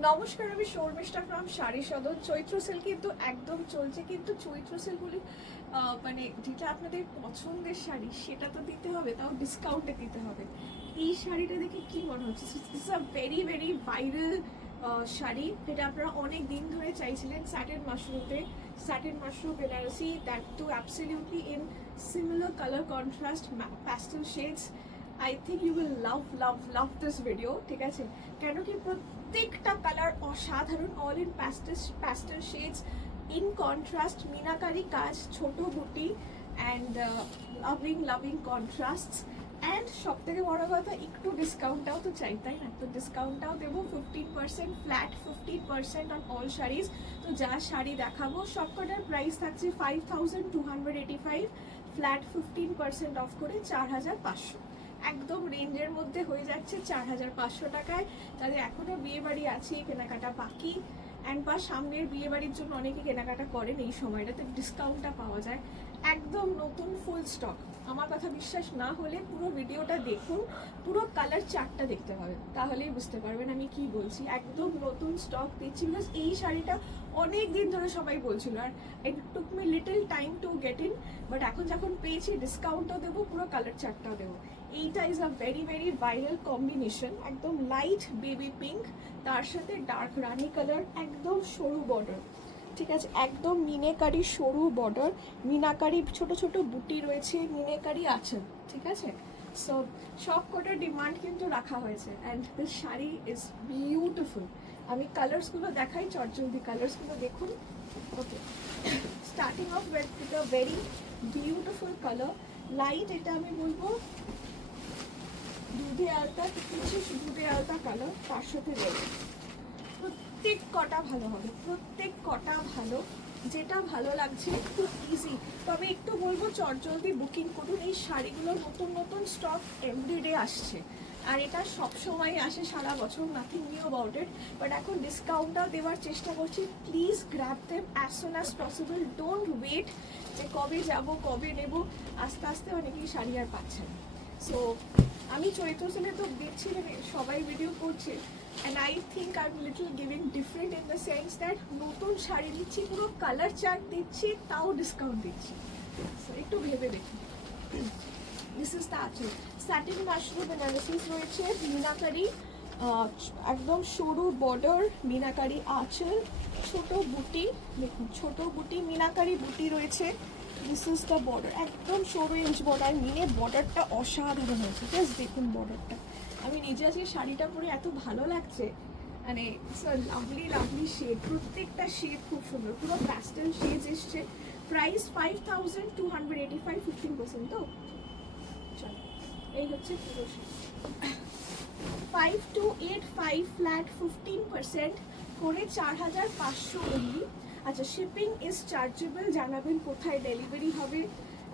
নমস্কার, আমি Sharmishtha from Saree Sadan. Chaitra sale কিন্তু একদম চলছে, কিন্তু চৈত্র সেলগুলি মানে যেটা আপনাদের পছন্দের শাড়ি সেটা তো দিতে হবে, তাও ডিসকাউন্টে দিতে হবে। এই শাড়িটা দেখে কি মনে হচ্ছে? It's a very very viral sari, যেটা আপনারা অনেক দিন ধরে চাইছিলেন। Satin mushroom Banarasi, that too absolutely in similar colour contrast pastel shades. I think you will love this video, ঠিক আছে? কেন কি প্রত্যেকটা কালার অসাধারণ, all in pastel shades, in contrast মিনাকারি কাজ, ছোট বুটি অ্যান্ড লাভিং কন্ট্রাস্টস। অ্যান্ড সব থেকে বড় কথা, একটু ডিসকাউন্টটাও তো চাই, তাই না? তো ডিসকাউন্টটাও দেবো 15%, ফ্ল্যাট 15% অন অল শাড়িজ। তো যা শাড়ি দেখাবো সবকটার প্রাইস থাকছে 5285, ফ্ল্যাট 15% অফ করে 4500। একদম রেঞ্জের মধ্যে হয়ে যাচ্ছে 4500 টাকায়। তাদের এখনও বিয়ে বাড়ি আছে, কেনাকাটা বাকি, অ্যান্ড বা সামনের বিয়ে বাড়ির জন্য অনেকে কেনাকাটা করেন এই সময়টাতে, ডিসকাউন্টটা পাওয়া যায়। একদম নতুন ফুল স্টক। আমার কথা বিশ্বাস না হলে পুরো ভিডিওটা দেখুন, পুরো কালার চার্টটা দেখতে হবে, তাহলেই বুঝতে পারবেন আমি কি বলছি। একদম নতুন স্টক দিচ্ছি, বিকজ এই শাড়িটা অনেক দিন ধরে সবাই বলছিল, আর it took me little time to get in, but এখন যখন পেয়েছি ডিসকাউন্টও দেবো, পুরো কালার চার্টটাও দেবো। এইটা is a very very viral combination, একদম লাইট বেবি পিঙ্ক, তার সাথে ডার্ক রানি কালার, একদম সরু বর্ডার, ঠিক আছে? একদম মিনেকারি সরু বর্ডার, মিনাকারি ছোট ছোট বুটি রয়েছে, মিনেকারি আছে, ঠিক আছে? সো সব কটার ডিমান্ড কিন্তু রাখা হয়েছে, and this sari is beautiful. আমি কালার্সগুলো দেখাই, চটজলদি কালার্সগুলো দেখুন। Okay, starting off with a very beautiful colour, light, এটা আমি বলবো দুধে আলতা, কিছু দুধে আলতা কালার, তার সাথে রয়েছে প্রত্যেক কটা ভালো হবে, প্রত্যেক কটা ভালো, যেটা ভালো লাগছে খুব ইজি। তবে একটু বলবো চটজলদি বুকিং করুন, এই শাড়িগুলোর নতুন নতুন স্টক এভরিডে আসছে, আর এটা সবসময় আসে সারা বছর, nothing new about it. But এখন ডিসকাউন্টটাও দেওয়ার চেষ্টা করছি, please grab them as soon as possible, don't wait যে কবে যাব কবে নেব, আস্তে আস্তে অনেকেই শাড়ি আর পাচ্ছেন। সো আমি চৈত্র সেলে তো দেখছি, মানে সবাই ভিডিও করছে, and I think I'm little giving different in the sense that নতুন শাড়ি দিচ্ছি, পুরো কালার চার্ট দিচ্ছি, তাও ডিসকাউন্ট দিচ্ছি। সো একটু ভেবে দেখুন। দিস ইজ দ্য আঁচল, স্যাটিন মাশরুম অ্যানালিসিস রয়েছে, মিনাকারি একদম সরু বর্ডার, মিনাকারি আঁচল, ছোট বুটি, দেখুন ছোট বুটি, মিনাকারি বুটি রয়েছে। দিস ইজ দ্য বর্ডার, একদম সরু ইঞ্চ বর্ডার, মিনে বর্ডারটা অসাধারণ হয়েছে, জাস্ট দেখুন বর্ডারটা। আমি নিজে আজকে শাড়িটা পরে এত ভালো লাগছে, মানে it's a lovely lovely shade, প্রত্যেকটা শেড খুব সুন্দর, পুরো প্যাস্টেল শেড এসছে। প্রাইস 5285, 15%। তো চলো, এই হচ্ছে পুরো শেড। 5285, ফ্ল্যাট 15% করে 4500 অনলি। আচ্ছা, শিপিং ইজ চার্জেবল, জানাবেন কোথায় ডেলিভারি হবে।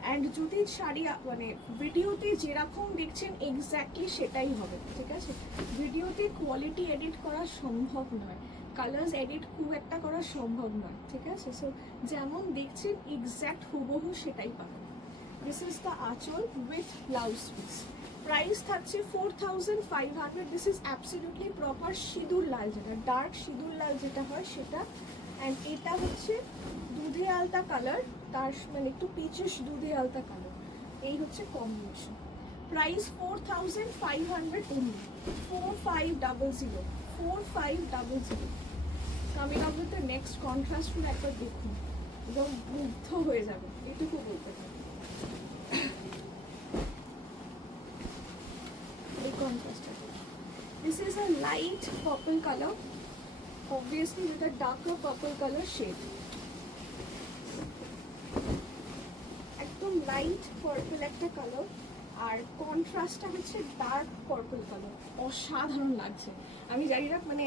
অ্যান্ড যদি শাড়ি মানে ভিডিওতে যেরকম দেখছেন এক্স্যাক্টলি সেটাই হবে, ঠিক আছে? ভিডিওতে কোয়ালিটি এডিট করা সম্ভব নয়, কালার্স এডিট খুব একটা করা সম্ভব নয়, ঠিক আছে? সো যেমন দেখছেন এক্স্যাক্ট হুবহু সেটাই পাবেন। দিস ইজ দ্য আঁচল উইথ ব্লাউজ পিস। প্রাইস থাকছে 4500। দিস ইজ অ্যাবসলিউটলি প্রপার সিঁদুর লাল, যেটা ডার্ক সিঁদুর লাল যেটা হয় সেটা। অ্যান্ড এটা হচ্ছে দুধে আলতা কালার, তার মানে একটু পিচিশ দুধে আলতা কালার, এই হচ্ছে combination. Price 4500 only, 4500, 4500। Coming up with the next contrast ফুল, একবার দেখুন, একদম মুগ্ধ হয়ে যাবে, এটুকু বলতে পারি। এই কন্ট্রাস্টটা, this is a light purple colour, obviously with a darker purple color shade, একদম লাইট পার্পল একটা কালার, আর কন্ট্রাস্টটা হচ্ছে ডার্ক পার্পল কালার, অসাধারণ লাগছে। আমি জানি না মানে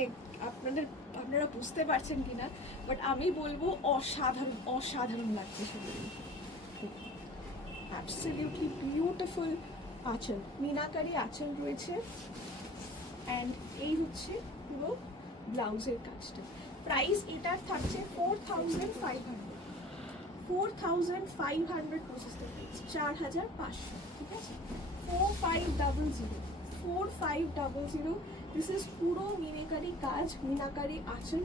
আপনারা বুঝতে পারছেন কিনা, বাট আমি বলবো অসাধারণ অসাধারণ লাগছে শুধু। অ্যাবসলিউটলি বিউটিফুল আঁচল, মিনাকারি আঁচল রয়েছে, অ্যান্ড এই হচ্ছে পুরো ব্লাউজের কাজটা। প্রাইস এটার থাকছে 4500, 4500 পঁচিশটা প্রাইস, 4500, ঠিক আছে? 4500, 4500 দিস ইজ পুরো মিনাকারি কাজ, মিনাকারি আঁচল।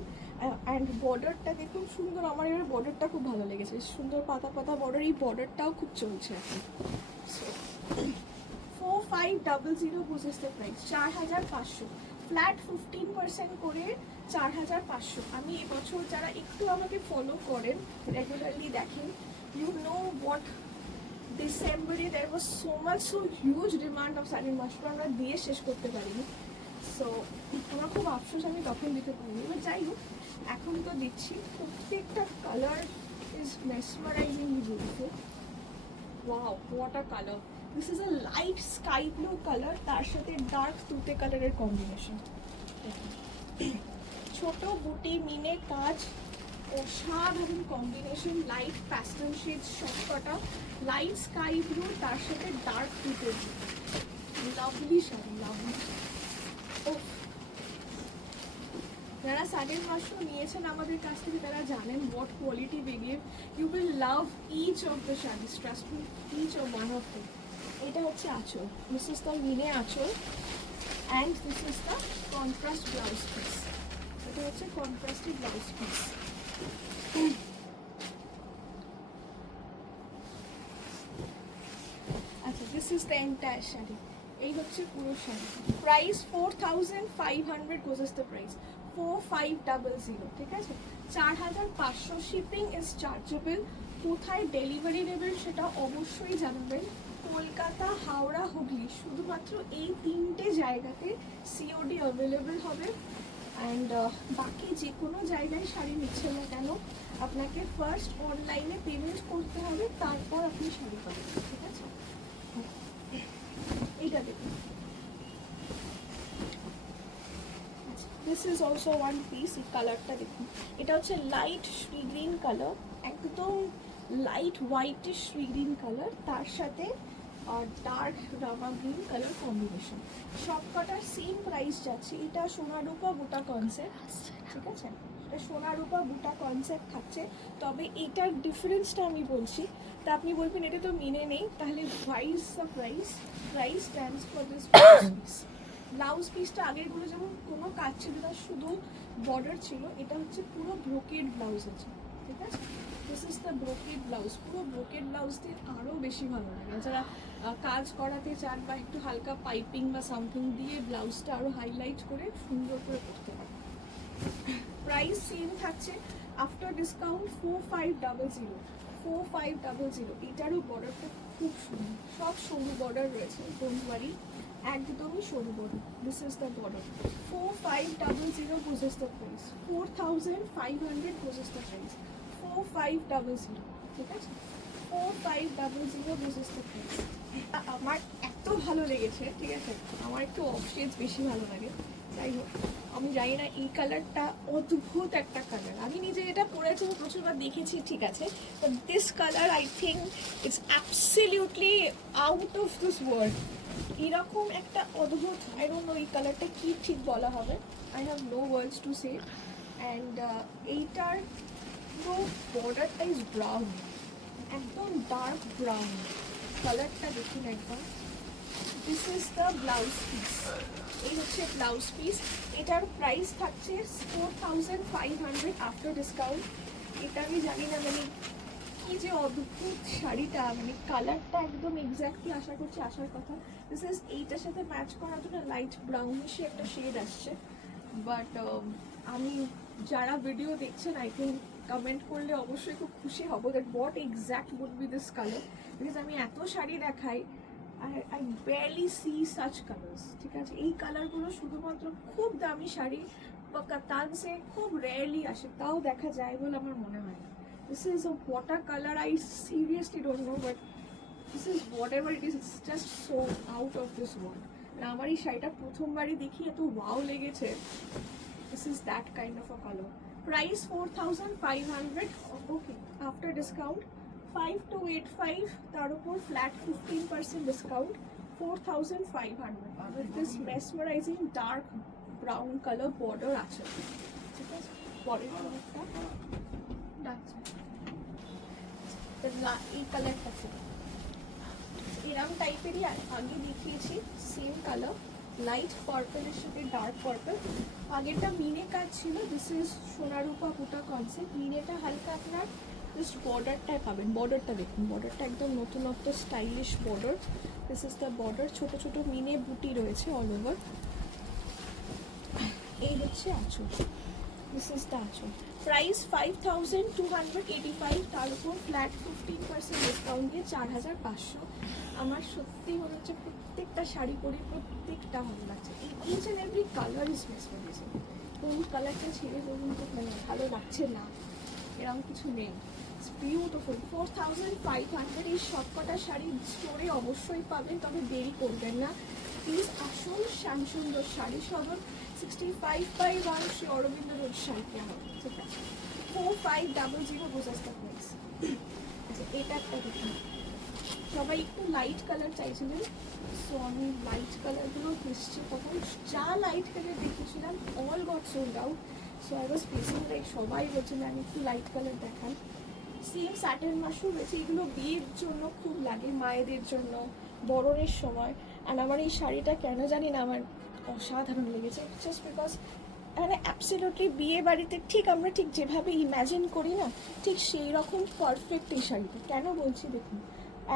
অ্যান্ড বর্ডারটা দেখুন সুন্দর, আমার এর বর্ডারটা খুব ভালো লেগেছে, সুন্দর পাতা পাতা বর্ডার, এই বর্ডারটাও খুব চলছে এখন। সো 4500 বুঝেছ দ্য প্রাইস, 4500 ফ্ল্যাট 15% করে 4500। আমি এবছর যারা একটু আমাকে ফলো করেন, রেগুলারলি দেখেন, ইউ নো হোয়াট ডিসেম্বরে there was so much, so huge demand of সানির মাশরুম, আমরা দিয়ে শেষ করতে পারিনি। সো আমার খুব আফসোস আমি তখন দিতে পারিনি, এবার যাই হোক এখন তো দিচ্ছি। প্রত্যেকটা colour is mesmerisingly beautiful. Wow, what a colour! This is a light sky blue colour, তার সাথে ডার্ক তুতে কালারের কম্বিনেশন। ছোট বুটি মিনে কাজ, অসাধারণ কম্বিনেশন, লাইট প্যাস্টেল শেডস সবকটা, লাইট স্কাই ব্লু তার সাথে ডার্ক তুতে, লাভলি শাড়ি, লাভলি। ও, যারা সানির মাশরুম নিয়েছেন আমাদের কাছ থেকে তারা জানেন what quality we give. You will love each of the saris, trust me, each of one of them. এটা হচ্ছে আঁচল, দিস ইজ দ্য মিনে আঁচল, and this is the contrast blouse piece. এটা হচ্ছে কন্ট্রাস্টেড ব্লাউজ পিস। আচ্ছা, this is the entire sari, এই হচ্ছে পুরো sari. Price 4500 goes is the price, 4500, ঠিক আছে? 4500। Shipping is chargeable. কোথায় ডেলিভারি নেবেন সেটা অবশ্যই জানাবেন। কলকাতা, হাওড়া, হুগলি, শুধুমাত্র এই 3টে জায়গাতে সিওডি অ্যাভেলেবেল হবে। অ্যান্ড বাকি যে কোনো জায়গায় শাড়ি নিচ্ছেন না কেন, আপনাকে ফার্স্ট অনলাইনে পেমেন্ট করতে হবে, তারপর আপনি শাড়ি পাবেন, ঠিক আছে? এইটা দেখুন, this is also one piece. এই কালারটা দেখুন, এটা হচ্ছে লাইট শ্রী গ্রিন কালার, একদম light whitish sea green colour, তার সাথে ডার্ক রামা গ্রিন কালার কম্বিনেশন। সবকটার সেম প্রাইস যাচ্ছে। এটা সোনা রূপা বুটা কনসেপ্ট, ঠিক আছে? এটা সোনা রূপা বুটা কনসেপ্ট থাকছে, তবে এটার ডিফারেন্সটা আমি বলছি। তা আপনি বলবেন এটা তো মিনে নেই, তাহলে price the price, price stands for this piece. Blouse পিসটা আগেরগুলো যেমন কোনো কাজ ছিল না, শুধু বর্ডার ছিল, এটা হচ্ছে পুরো ব্রোকেড ব্লাউজ আছে, ঠিক আছে? This is the brocade blouse. পুরো ব্রোকেড ব্লাউজ দিয়ে আরও বেশি ভালো লাগে, যারা কাজ করাতে চান বা একটু হালকা পাইপিং বা সামথিং দিয়ে ব্লাউজটা আরও হাইলাইট করে সুন্দর করে করতে পারে। প্রাইস সেম থাকছে, আফটার ডিসকাউন্ট 4500, 4500। এটারও বর্ডারটা খুব সুন্দর, সব সরু বর্ডার রয়েছে, ডোন্ট ওয়ারি, একদমই সরু border. This is the border. 4500 বুঝেস দ্য প্রাইস, 4500 বুঝেস দ্য প্রাইস, 4500, ঠিক আছে? 4500 বুঝেস দ্য প্রাইস। আমার এত ভালো লেগেছে, ঠিক আছে? আমার একটু অফ শেডস বেশি ভালো লাগে, যাই হোক আমি জানি না, এই কালারটা অদ্ভুত একটা কালার। আমি নিজে এটা পরেছি, প্রচুরবার দেখেছি, ঠিক আছে? But this colour I think it's absolutely out of this world. এরকম একটা অদ্ভুত, আই ডোন্ট নো এই কালারটা কি ঠিক বলা হবে, I have no words to say. And এইটার পুরো বর্ডারটা ইজ ব্রাউন, একদম ডার্ক ব্রাউন কালারটা দেখুন একদম। This is the blouse piece, এই হচ্ছে ব্লাউজ পিস। এটার প্রাইস থাকছে 4500 আফটার ডিসকাউন্ট। এটা আমি জানি না, মানে কি যে অদ্ভুত শাড়িটা, মানে কালারটা একদম এক্স্যাক্টলি আশা করছি আসার কথা। দিস ইজ এইটার সাথে ম্যাচ করার জন্য লাইট ব্রাউনিশে একটা শেড আসছে, বাট আমি যারা ভিডিও দেখছেন আই থিঙ্ক কমেন্ট করলে অবশ্যই খুব খুশি হব that what exact would be this colour, because আমি এত শাড়ি দেখাই, I barely see such colors, ঠিক আছে? এই কালারগুলো শুধুমাত্র খুব দামি শাড়ি বা কাতানসে খুব রেয়ারলি আসে, তাও দেখা যায় বলে আমার মনে হয় না। This is a water color, I seriously don't know, but this is whatever it is, it's just so out of this world. আমার এই শাড়িটা প্রথমবারই দেখি, এত ওয়াও লেগেছে। This is that kind of a color. Price 4500, okay, after discount 5285, তার উপর flat 15% discount, 4500 with this mesmerizing dark brown color border আছে, ঠিক আছে? পরের কালারটা ডাকছে, এই কালারটা এরকম টাইপেরই আগে দেখিয়েছি, সেম কালার, লাইট পার্পলের সাথে ডার্ক পার্পল। আগেরটা মিনে কাজ ছিল, দিস ইজ সোনারূপা বুটা কনসেপ্ট। মিনেটা হালকা আপনার জাস্ট বর্ডারটায় পাবেন, বর্ডারটা দেখুন, বর্ডারটা একদম নতুনত্ব stylish border. This is the border, ছোট ছোট মিনে বুটি রয়েছে অল ওভার। এই হচ্ছে আঁচল, দিস ইজ দ্য আঁচল। প্রাইস 5285, তার উপর ফ্ল্যাট 15% ডিসকাউন্ট দিয়ে 4500। আমার সত্যি মনে হচ্ছে প্রত্যেকটা শাড়ি পরে প্রত্যেকটা ভালো লাগছে। Each and every colour is mesmerising. কোন কালারটা ছেড়ে বলুন তো মানে ভালো লাগছে না, এরকম কিছু নেই। বিউটিফুল। 4500 এই সবকটা শাড়ি স্টোরে অবশ্যই পাবেন, তবে দেরি করবেন না প্লিজ আসুন। শ্যামসুন্দর শাড়ি সদন, 65/1 শ্রী অরবিন্দ রোড শাড়িতে হবে, ঠিক আছে। 4500 বোঝাস দ্য প্রাইস। আচ্ছা এটা একটা দেখুন, সবাই একটু লাইট কালার চাইছিলেন, সো আমি লাইট কালারগুলো এসছি তখন যা লাইট কালার দেখেছিলাম all goat sold out. So I was facing like সবাই বলছিলেন আমি একটু লাইট কালার দেখান। সেম স্যাটেন মাশরুম রয়েছে, এগুলো বিয়ের জন্য খুব লাগে, মায়েদের জন্য, বরণের সময়। আর আমার এই শাড়িটা কেন জানি না আমার অসাধারণ লেগেছে, জাস্ট বিকজ মানে অ্যাবসলিউটলি বিয়ে বাড়িতে ঠিক আমরা ঠিক যেভাবে ইম্যাজিন করি না, ঠিক সেই রকম পারফেক্ট এই শাড়িটা। কেন বলছি দেখুন,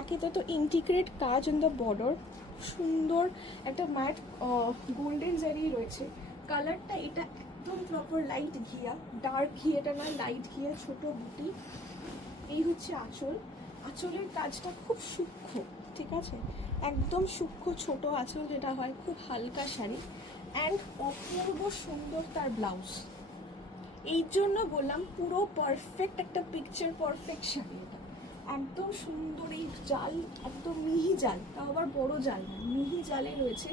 একেতে তো ইন্টিগ্রেট কাজ ইন দ্য বর্ডার, সুন্দর একটা ম্যাট গোল্ডেন জারি রয়েছে। কালারটা এটা একদম প্রপার লাইট ঘিয়া, ডার্ক ঘিয়েটা নয়, লাইট ঘিয়া, ছোট বুটি। এই হচ্ছে আঁচল, আঁচলের কাজটা খুব সূক্ষ্ম, ঠিক আছে, একদম সূক্ষ্ম ছোট আঁচল যেটা হয়, খুব হালকা শাড়ি অ্যান্ড অপূর্ব সুন্দর তার ব্লাউজ। এই জন্য বললাম পুরো পারফেক্ট একটা পিকচার পারফেক্ট শাড়ি এটা, একদম সুন্দর। এই জাল একদম মিহি জাল, তাও আবার বড় জাল না, মিহি জালে রয়েছে।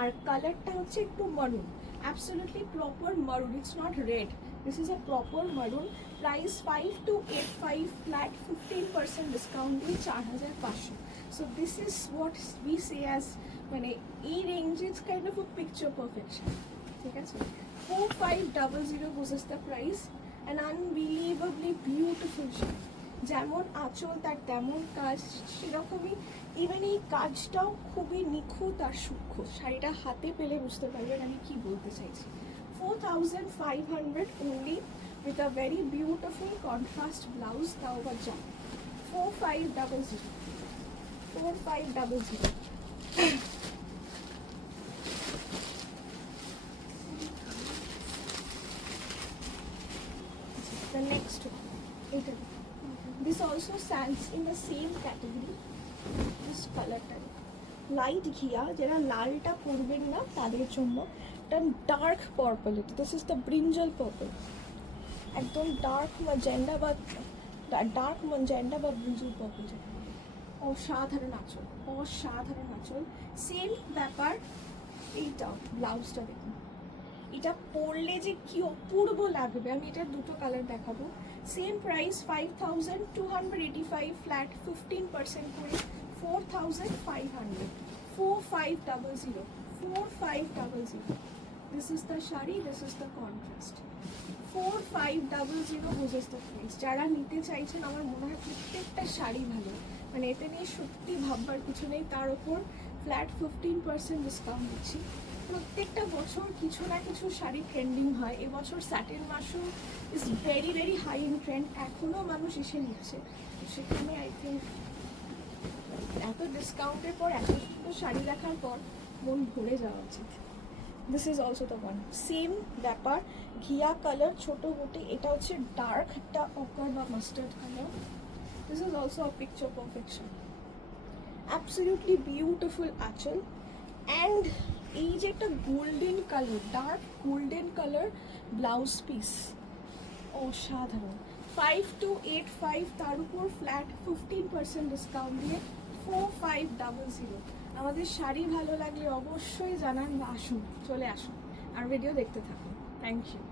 আর কালারটা হচ্ছে একটু maroon, absolutely proper maroon, it's not red, this is a proper maroon. Price 5285, flat 15% discount দিয়ে 4500। So this is what we say as মানে এই range is kind of a picture perfection, ঠিক আছে। 4500 বোঝাস the price, an unbelievably beautiful sari. যেমন আঁচল তার তেমন কাজ, সেরকমই ইভেন এই কাজটাও খুবই নিখুঁত আর সূক্ষ্ম। শাড়িটা হাতে পেলে বুঝতে পারবেন আমি কি বলতে চাইছি। 4500 only with a very beautiful contrast blouse, তাও বা জাম। 4500, 4500। The next one, এটা this also stands in the same category. This কালারটা লাইট ঘিয়া, যারা লালটা পরবেন না তাদের জন্য এটা dark purple. This is the brinjal purple, একদম ডার্ক ম্যাজেন্ডা বা ব্রিঞ্জল পার্পল। অসাধারণ আঁচল, অসাধারণ আঁচল। সেম ব্যাপার, এইটা ব্লাউজটা দেখুন, এটা পরলে যে কি অপূর্ব লাগবে। আমি এটা দুটো কালার দেখাবো। সেম প্রাইস 5285, ফ্ল্যাট 15% করে 4500। 4500, 4500। This is the sari, this is the contrast. 4500 বোঝাস দ্য প্রাইস। যারা নিতে চাইছেন আমার মনে হয় প্রত্যেকটা শাড়ি ভালো, মানে এতে নিয়ে সত্যি ভাববার কিছু নেই। তার ওপর ফ্ল্যাট 15% ডিসকাউন্ট দিচ্ছি। প্রত্যেকটা বছর কিছু না কিছু শাড়ি ট্রেন্ডিং হয়, এবছর satin mushroom is very very high in trend, এখনও মানুষ এসে নিচ্ছে। সেখানে আই থিঙ্ক এত ডিসকাউন্টের পর এত সুন্দর শাড়ি দেখার পর মন ভরে যাওয়া উচিত। This is also the one, same ব্যাপার, ঘিয়া কালার, ছোট বুটি। এটা হচ্ছে ডার্ক একটা অকার বা mustard colour. This is also a picture perfection, absolutely beautiful আঁচল। অ্যান্ড এই যে একটা golden colour, dark golden colour blouse piece, অসাধারণ। 5285, তার উপর ফ্ল্যাট 15% ডিসকাউন্ট দিয়ে 4500। আমাদের শাড়ি ভালো লাগলে অবশ্যই জানান বা আসুন, চলে আসুন আর ভিডিও দেখতে থাকুন। Thank you.